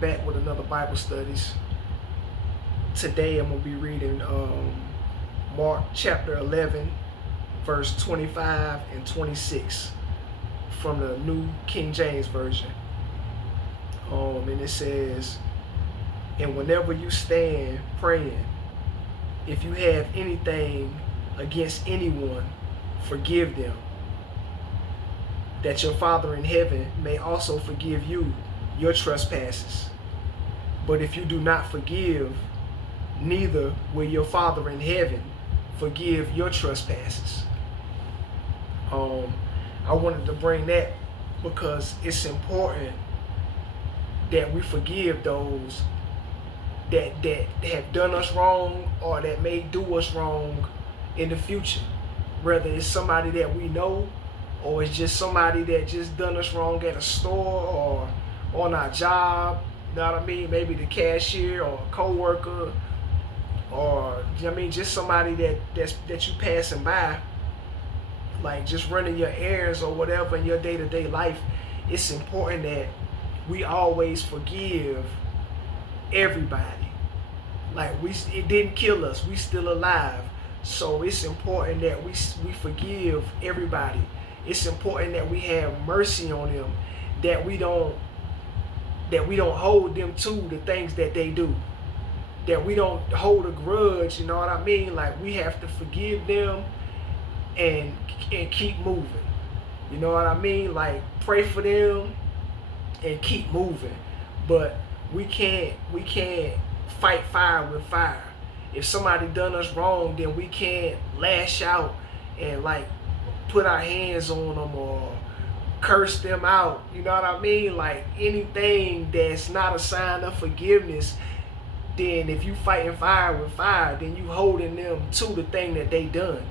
Back with another Bible studies. Today I'm going to be reading Mark chapter 11, verse 25 and 26 from the New King James Version. And it says, "And whenever you stand praying, if you have anything against anyone, forgive them, that your Father in heaven may also forgive you your trespasses. But if you do not forgive, neither will your Father in heaven forgive your trespasses." I wanted to bring that because it's important that we forgive those that have done us wrong or that may do us wrong in the future. Whether it's somebody that we know or it's just somebody that just done us wrong at a store or on our job, you know what I mean? Maybe the cashier or a co-worker, or just somebody that you passing by, like just running your errands or whatever in your day-to-day life. It's important that we always forgive everybody. Like it didn't kill us, we still alive. So it's important that we forgive everybody. It's important that we have mercy on them, that we don't hold them to the things that they do, that we don't hold a grudge, you know what I mean? Like we have to forgive them and keep moving. You know what I mean? Like pray for them and keep moving. But we can't fight fire with fire. If somebody done us wrong, then we can't lash out and like put our hands on them or curse them out. You know what I mean? Like anything that's not a sign of forgiveness, then if you fighting fire with fire, then you holding them to the thing that they done.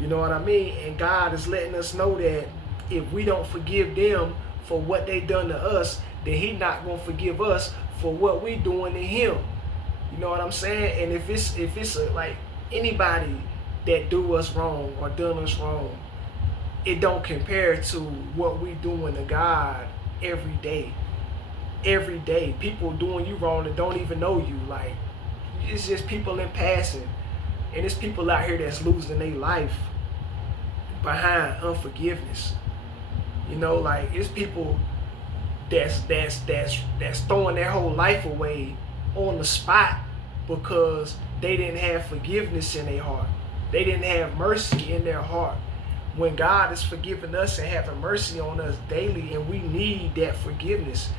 You know what I mean? And God is letting us know that if we don't forgive them for what they done to us, then He not gonna forgive us for what we doing to Him. You know what I'm saying? And if it's like anybody that do us wrong or done us wrong, it don't compare to what we doing to God every day. Every day, people doing you wrong that don't even know you. Like it's just people in passing, and it's people out here that's losing their life behind unforgiveness. You know, like it's people that's throwing their whole life away on the spot because they didn't have forgiveness in their heart. They didn't have mercy in their heart. When God is forgiving us and having mercy on us daily, and we need that forgiveness,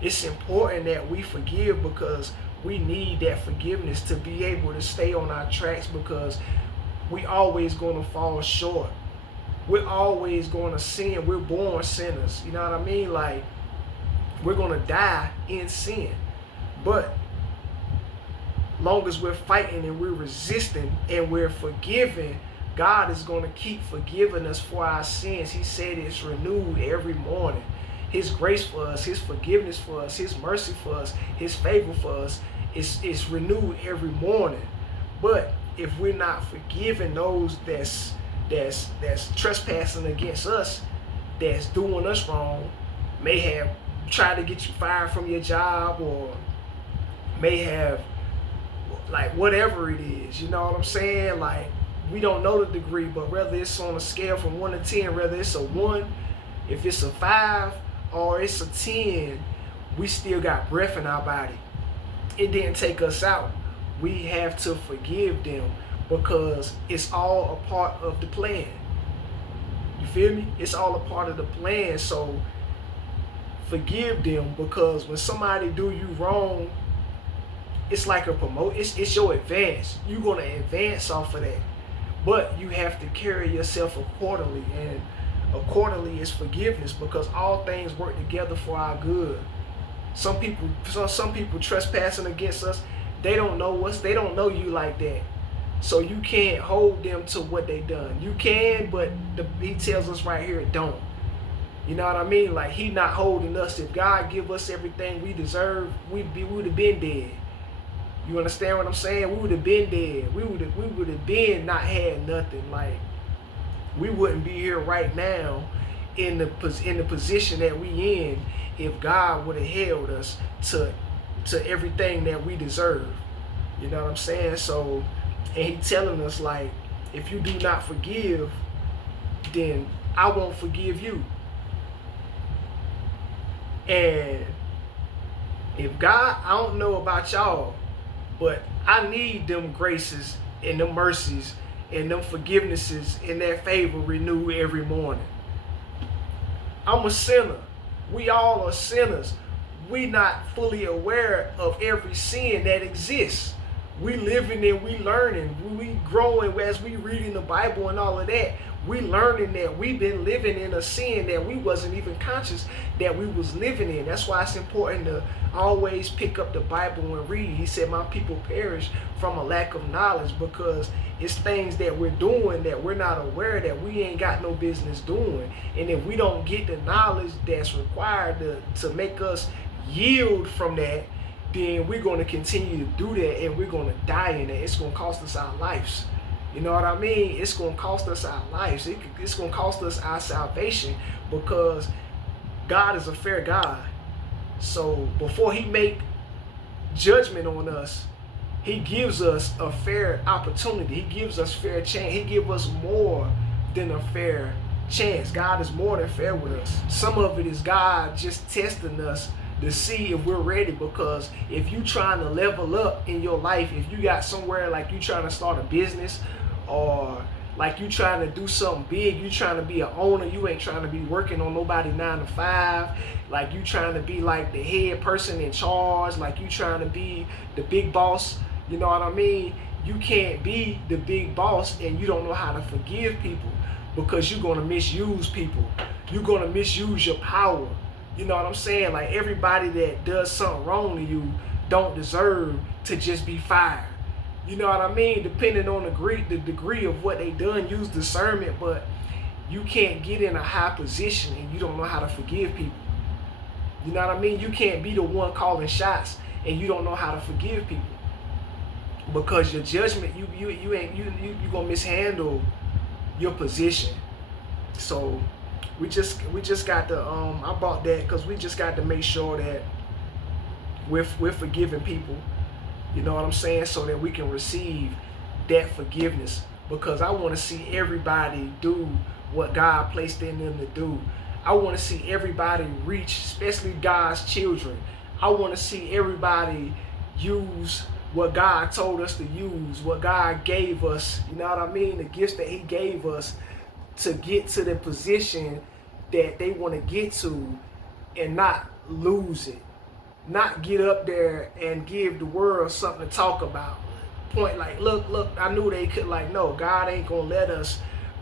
it's important that we forgive because we need that forgiveness to be able to stay on our tracks, because we always going to fall short. We're always going to sin. We're born sinners. You know what I mean? Like we're going to die in sin. But long as we're fighting and we're resisting and we're forgiving, God is going to keep forgiving us for our sins. He said it's renewed every morning. His grace for us, His forgiveness for us, His mercy for us, His favor for us is renewed every morning. But if we're not forgiving those that's trespassing against us, that's doing us wrong, may have tried to get you fired from your job, or may have like whatever it is, you know what I'm saying? Like we don't know the degree, but whether it's on a scale from 1 to 10, whether it's a 1, if it's a 5, or it's a 10, we still got breath in our body. It didn't take us out. We have to forgive them because it's all a part of the plan. You feel me? It's all a part of the plan. So forgive them, because when somebody do you wrong, it's like a promote. It's your advance. You're gonna advance off of that. But you have to carry yourself accordingly, and accordingly is forgiveness, because all things work together for our good. Some people trespassing against us, they don't know us, they don't know you like that. So you can't hold them to what they done. You can, but He tells us right here, don't. You know what I mean? Like He not holding us. If God give us everything we deserve, we would have been dead. You understand what I'm saying? We would have been dead. We would have been not had nothing. Like we wouldn't be here right now in the position that we in if God would have held us to to everything that we deserve. You know what I'm saying? So, and he telling us like, if you do not forgive, then I won't forgive you. And if God, I don't know about y'all, but I need them graces and them mercies and them forgivenesses and that favor renewed every morning. I'm a sinner. We all are sinners. We not fully aware of every sin that exists. We living and we learning. We growing as we reading the Bible and all of that. We learning that we've been living in a sin that we wasn't even conscious that we was living in. That's why it's important to always pick up the Bible and read. He said, my people perish from a lack of knowledge, because it's things that we're doing that we're not aware that we ain't got no business doing. And if we don't get the knowledge that's required to make us yield from that, then we're going to continue to do that, and we're going to die in it. It's going to cost us our lives. You know what I mean? It's going to cost us our lives. It's going to cost us our salvation, because God is a fair God. So before he make judgment on us, he gives us a fair opportunity. He gives us fair chance. He gives us more than a fair chance. God is more than fair with us. Some of it is God just testing us to see if we're ready, because if you trying to level up in your life, if you got somewhere like you trying to start a business, or like you trying to do something big, you trying to be an owner, you ain't trying to be working on nobody 9 to 5, like you trying to be like the head person in charge, like you trying to be the big boss, you know what I mean? You can't be the big boss and you don't know how to forgive people, because you're going to misuse people. You're going to misuse your power. You know what I'm saying? Like, everybody that does something wrong to you don't deserve to just be fired. You know what I mean? Depending on the degree of what they done, use discernment, but you can't get in a high position and you don't know how to forgive people. You know what I mean? You can't be the one calling shots and you don't know how to forgive people, because your judgment, you gonna mishandle your position. So we just got to I brought that because we just got to make sure that we're forgiving people. You know what I'm saying? So that we can receive that forgiveness. Because I want to see everybody do what God placed in them to do. I want to see everybody reach, especially God's children. I want to see everybody use what God told us to use, what God gave us. You know what I mean? The gifts that he gave us to get to the position that they want to get to, and not lose it. Not get up there and give the world something to talk about. Point like, look, I knew they could. Like, no, God ain't gonna let us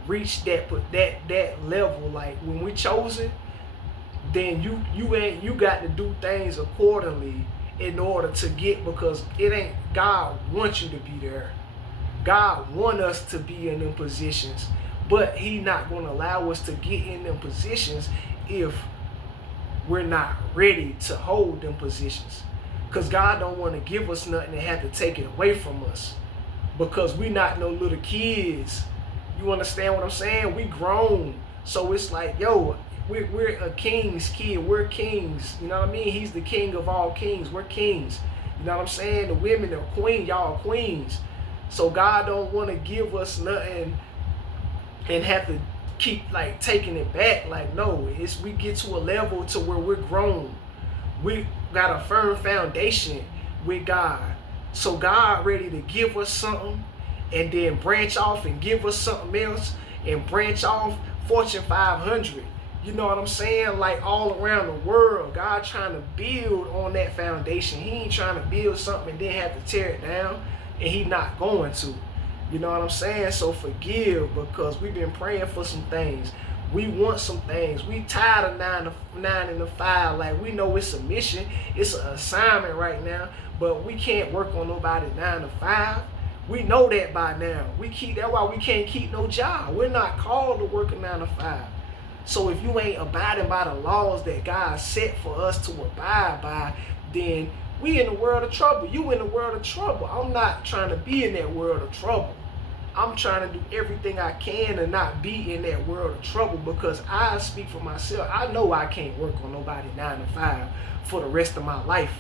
reach that level. Like, when we chose it, then you got to do things accordingly in order to get, because it ain't, God wants you to be there. God want us to be in them positions, but he not gonna allow us to get in them positions if we're not ready to hold them positions. Because God don't want to give us nothing and have to take it away from us, because we not no little kids. You understand what I'm saying? We grown. So it's like, yo, we're a king's kid. We're kings. You know what I mean? He's the king of all kings. We're kings. You know what I'm saying? The women are queen. Y'all are queens. So God don't want to give us nothing and have to keep like taking it back. Like, no, it's, we get to a level to where we're grown. We got a firm foundation with God. So God ready to give us something and then branch off and give us something else and branch off Fortune 500. You know what I'm saying? Like, all around the world, God trying to build on that foundation. He ain't trying to build something and then have to tear it down, and he not going to. You know what I'm saying? So forgive, because we've been praying for some things. We want some things. We tired of 9 and 5. Like, we know it's a mission. It's an assignment right now. But we can't work on nobody 9 to 5. We know that by now. That's why we can't keep no job. We're not called to work a 9 to 5. So if you ain't abiding by the laws that God set for us to abide by, then we in the world of trouble. You in the world of trouble. I'm not trying to be in that world of trouble. I'm trying to do everything I can to not be in that world of trouble, because I speak for myself. I know I can't work on nobody 9 to 5 for the rest of my life.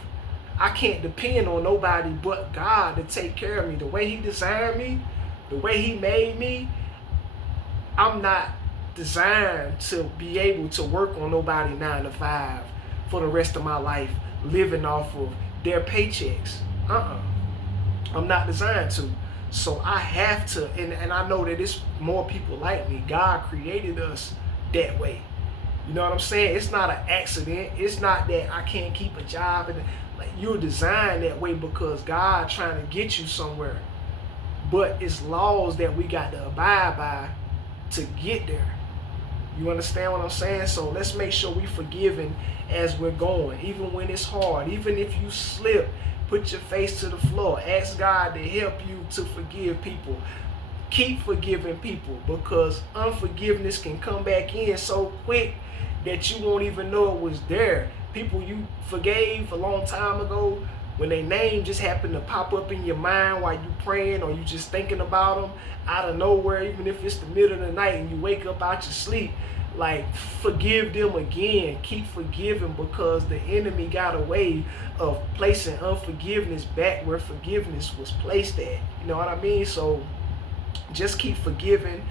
I can't depend on nobody but God to take care of me. The way he designed me, the way he made me, I'm not designed to be able to work on nobody 9 to 5 for the rest of my life, living off of their paychecks. I'm not designed to. So I have to, and I know that it's more people like me. God created us that way. You know what I'm saying? It's not an accident. It's not that I can't keep a job. And like, you're designed that way because God trying to get you somewhere. But it's laws that we got to abide by to get there. You understand what I'm saying? So let's make sure we forgiving as we're going, even when it's hard. Even if you slip, put your face to the floor. Ask God to help you to forgive people. Keep forgiving people, because unforgiveness can come back in so quick that you won't even know it was there. People you forgave a long time ago, when their name just happened to pop up in your mind while you praying or you just thinking about them out of nowhere, even if it's the middle of the night and you wake up out your sleep, like, forgive them again. Keep forgiving, because the enemy got a way of placing unforgiveness back where forgiveness was placed at. You know what I mean? So just keep forgiving.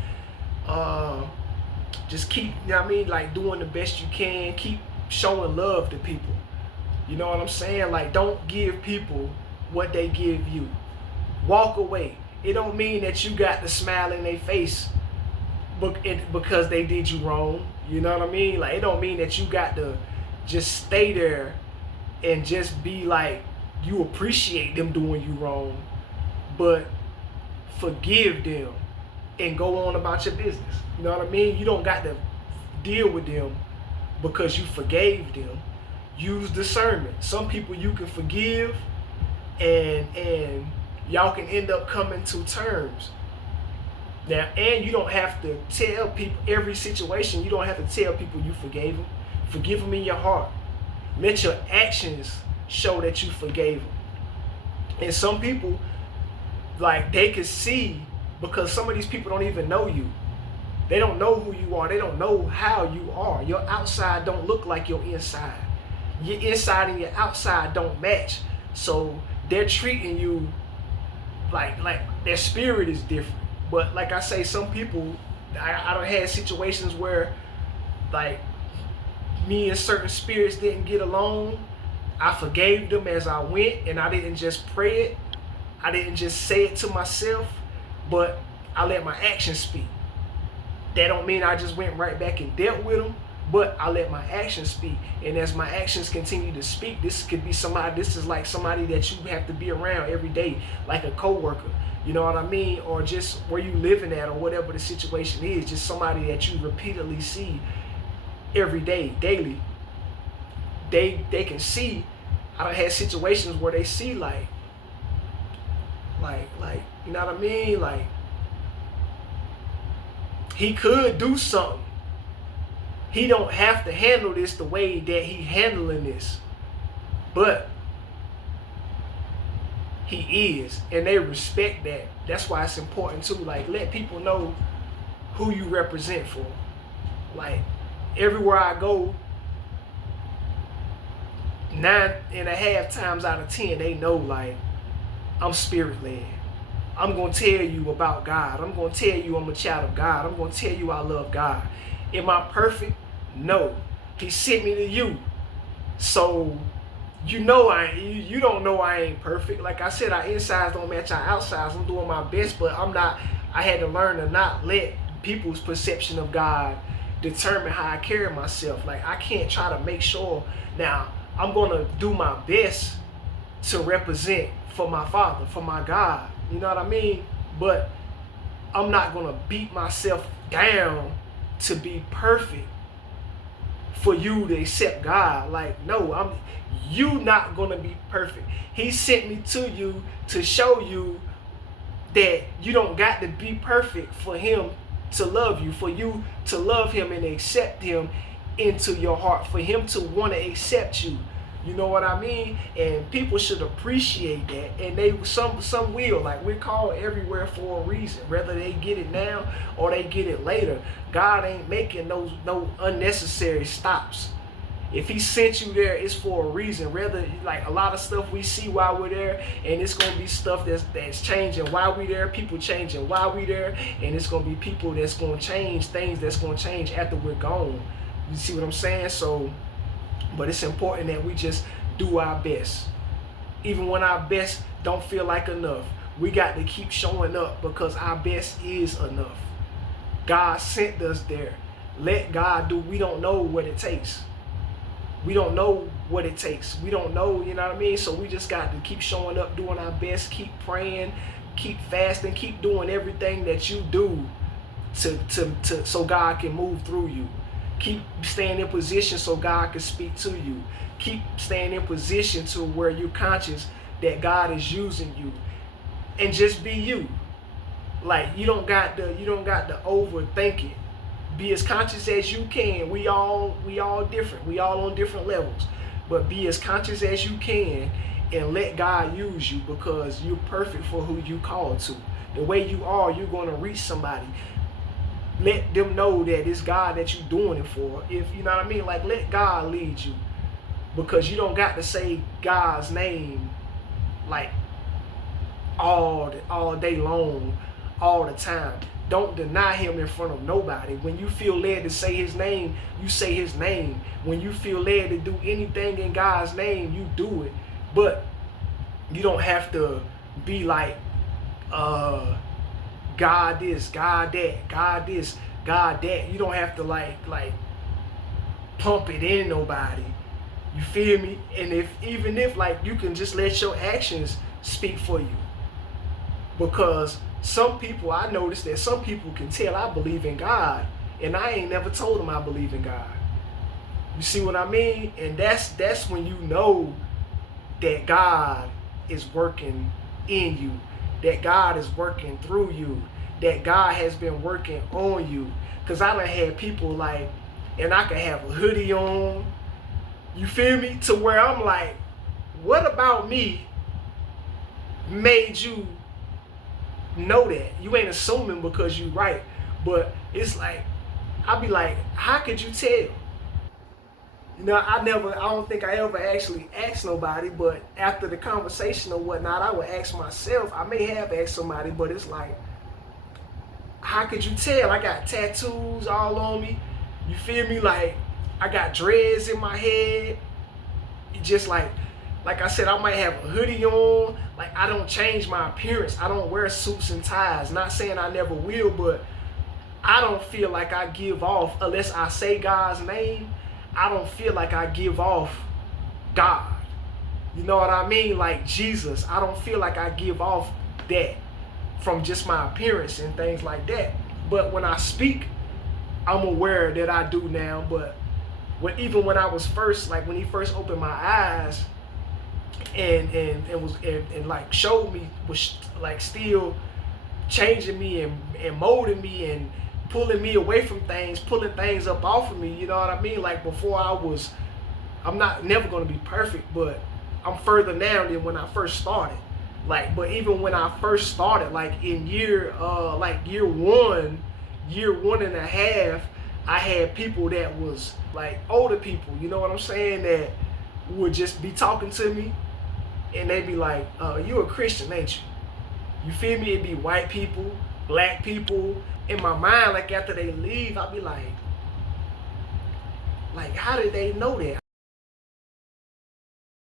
Just keep, you know what I mean, like, doing the best you can. Keep showing love to people. You know what I'm saying? Like, don't give people what they give you. Walk away. It don't mean that you got to smile in their face because they did you wrong. You know what I mean? Like, it don't mean that you got to just stay there and just be like, you appreciate them doing you wrong. But forgive them and go on about your business. You know what I mean? You don't got to deal with them because you forgave them. Use discernment. Some people you can forgive and y'all can end up coming to terms. Now, and you don't have to tell people every situation. You don't have to tell people you forgave them. Forgive them in your heart. Let your actions show that you forgave them. And some people, like, they can see, because some of these people don't even know you. They don't know who you are. They don't know how you are. Your outside don't look like your inside. Your inside and your outside don't match. So they're treating you like their spirit is different. But like I say, some people, I done had situations where, like, me and certain spirits didn't get along. I forgave them as I went, and I didn't just pray it. I didn't just say it to myself, but I let my actions speak. That don't mean I just went right back and dealt with them, but I let my actions speak. And as my actions continue to speak, this could be somebody, this is like somebody that you have to be around every day, like a coworker. You know what I mean? Or just where you living at, or whatever the situation is, just somebody that you repeatedly see every day, daily. They can see. I done had situations where they see like, you know what I mean? Like, he could do something. He don't have to handle this the way that he handling this. But he is, and they respect that. That's why it's important too. Like, let people know who you represent for. Like, everywhere I go, 9.5 times out of 10, they know, like, I'm spirit led. I'm gonna tell you about God. I'm gonna tell you I'm a child of God. I'm gonna tell you I love God. Am I perfect? No. He sent me to you. So you don't know I ain't perfect. Like I said, our insides don't match our outsides. I'm doing my best, but I had to learn to not let people's perception of God determine how I carry myself. Like, I can't try to make sure. Now, I'm gonna do my best to represent for my Father, for my God. You know what I mean? But I'm not gonna beat myself down to be perfect for you to accept God. Like, no, you not gonna be perfect. He sent me to you to show you that you don't got to be perfect for him to love you, for you to love him and accept him into your heart, for him to want to accept you. You know what I mean? And people should appreciate that. And some will. Like, we're called everywhere for a reason. Whether they get it now or they get it later. God ain't making no unnecessary stops If he sent you there, it's for a reason. Rather, like a lot of stuff we see while we're there, and it's gonna be stuff that's changing while we there, people changing while we there, and it's gonna be people that's gonna change things that's gonna change after we're gone. You see what I'm saying? So, but it's important that we just do our best. Even when our best don't feel like enough, we got to keep showing up because our best is enough. God sent us there. Let God do. We don't know what it takes. We don't know what it takes. We don't know, you know what I mean? So we just got to keep showing up, doing our best, keep praying, keep fasting, keep doing everything that you do to so God can move through you. Keep staying in position so God can speak to you. Keep staying in position to where you're conscious that God is using you. And just be you. Like you don't got to overthink it. Be as conscious as you can. We all different. We all on different levels. But be as conscious as you can and let God use you because you're perfect for who you called to. The way you are, you're going to reach somebody. Let them know that it's God that you're doing it for. If you know what I mean, like let God lead you. Because you don't got to say God's name like all day long, all the time. Don't deny him in front of nobody. When you feel led to say his name, you say his name. When you feel led to do anything in God's name, you do it. But you don't have to be like, God this, God that, God this, God that. You don't have to like pump it in nobody. You feel me? And even if like you can just let your actions speak for you. Because some people, I noticed that some people can tell I believe in God, and I ain't never told them I believe in God. You see what I mean? And that's when you know that God is working in you, that God is working through you, that God has been working on you. Because I done had people like, and I can have a hoodie on, you feel me? To where I'm like, what about me made you know that? You ain't assuming because you right. But it's like, I'll be like, how could you tell? You know, I don't think I ever actually asked nobody, but after the conversation or whatnot, I would ask myself. I may have asked somebody, but it's like, how could you tell? I got tattoos all on me. You feel me? Like, I got dreads in my head. Just like I said, I might have a hoodie on. Like, I don't change my appearance. I don't wear suits and ties. Not saying I never will, but I don't feel like I give off, unless I say God's name, I don't feel like I give off God. You know what I mean? Like Jesus, I don't feel like I give off that from just my appearance and things like that. But when I speak, I'm aware that I do now. But even when I was first, like when he first opened my eyes and like showed me, was like still changing me and molding me and pulling me away from things, pulling things up off of me, you know what I mean? Like before I'm not never gonna be perfect, but I'm further now than when I first started. Like, but even when I first started, like in year one and a half, I had people that was like older people, you know what I'm saying, that would just be talking to me and they'd be like, you a Christian, ain't you? You feel me? It'd be white people, black people. In my mind, like after they leave, I'll be like, how did they know that?